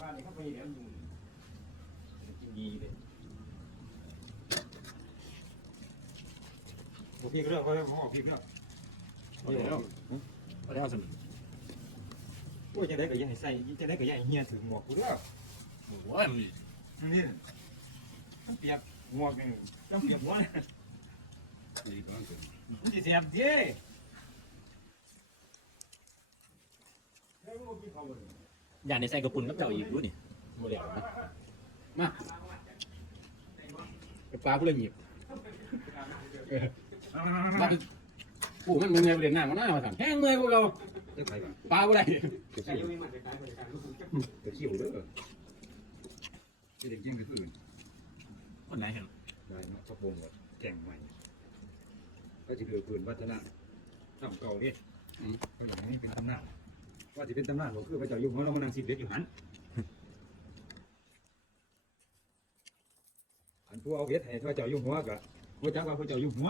ว่าเนี่ยเขาไปเดี๋ยวอยู่กินดีเลยอเคก็เรื่องเขาเขาออกพี่เนาะเอาแล้วเอาแล้วสิโอ้ยจะได้ก็ยังให้ใส่จะได้ก็ยังให้เฮียถึงหมวกกูเด้อโอ้ยมันนี่มันเปียกหมวกนี่ต้องเปียกหัวเนี่ยนี่ก็คือมันจะเสียบด้เฮ้ยมึงกินข้าเลย อย่าในใส่กระปุนกับเจ้าอีกรู้นี่โมเดลนะมาไปปลาผู้เล่นหยิบมาดิปู่มันมึงไงเรียนหน้ามันน่ามาสั่งแห้งเมื่อยพวกเราเรื่องอะไรกันปลาผู้ใดใส่ยังไม่มันไปขายบริการลูกคุณจะขี้หูเด้อจะเด็กยังคืออื่นคนไหนเห็นได้เนาะชอบวงแบบแข่งใหม่ก็จะคือปืนวัฒนะทำเก่าเนี่ยก็อย่างนี้เป็นตำนาน ว่าจะเป็นตำนานก็คือพระเจ้าอยู่หัวเรามานั่งสิบเด็กอยู่หันอันผู้เอาเวทให้พระเจ้าอยู่หัวก็พระเจ้าว่าพระเจ้าอยู่หัว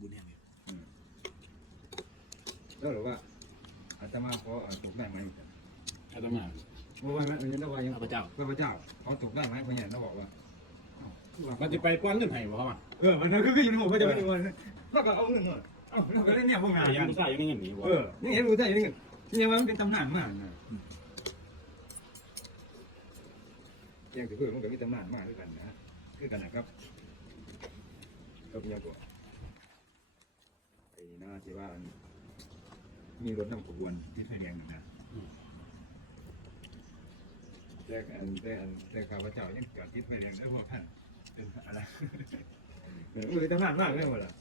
บุญแห้งเลยแล้วหรือว่าอาตมาขอตกได้ไหมเอาตำนานเพราะว่ามันยังว่ายังเอาพระเจ้าพระเจ้าเขาตกได้ไหมเพราะเนี่ยเขาบอกว่ามันจะไปกว้านเงินไห้บ่เขาอะเออมันคืออยู่ในหมู่พระเจ้าเป็นวันแล้วก็เอาเงินมา เอ้าแล้วก็ได้เนี่ยพวกงานยังผู้ชายยังเงินหนีบ่เออนี่เห็นรู้ได้ยังไงนี่ว่ามันเป็นตำนานมากนะยังถือเพื่อนมันก็มีตำนานมากด้วยกันนะคือกันนะครับก็ยังกว่าไอ้น่าที่ว่า มีรถนำขบวนที่ไฟแดงนะแต่อันแต่อันแต่ข้าพเจ้ายังจอดที่ไฟแดงได้พวกท่านเป็นอะไรเหมือนอุ้ยตำนานมากเลยหมดละ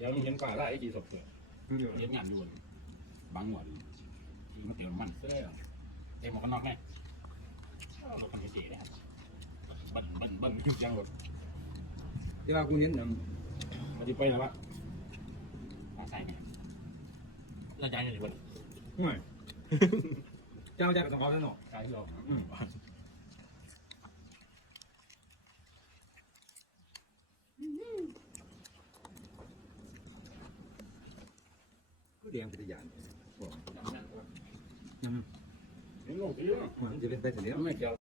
เดี๋ยวมึงเห็นปลาได้ไอ้กี่ศพเถอะคือเดียวเห็นงานด่วนบังหัวดีมาเติมมันเสื้อเต็มหมวกกันน็อกแน่รถคันเจ๋เลยครับบั่นบั่นบั่นยังรถที่ว่ากูเน้นนมันจะไปแล้ววะมาใส่เนี่ยเราจ่ายเงินอยู่บนำห่วยเจ้าจะกระต้องเอาแล้วเนาะจ่ายที่เรา ก็เลี้ยงปฏิญาณบอกเห็นลงสีแล้วมันจะเป็นไปเสียแล้วไม่เกี่ยว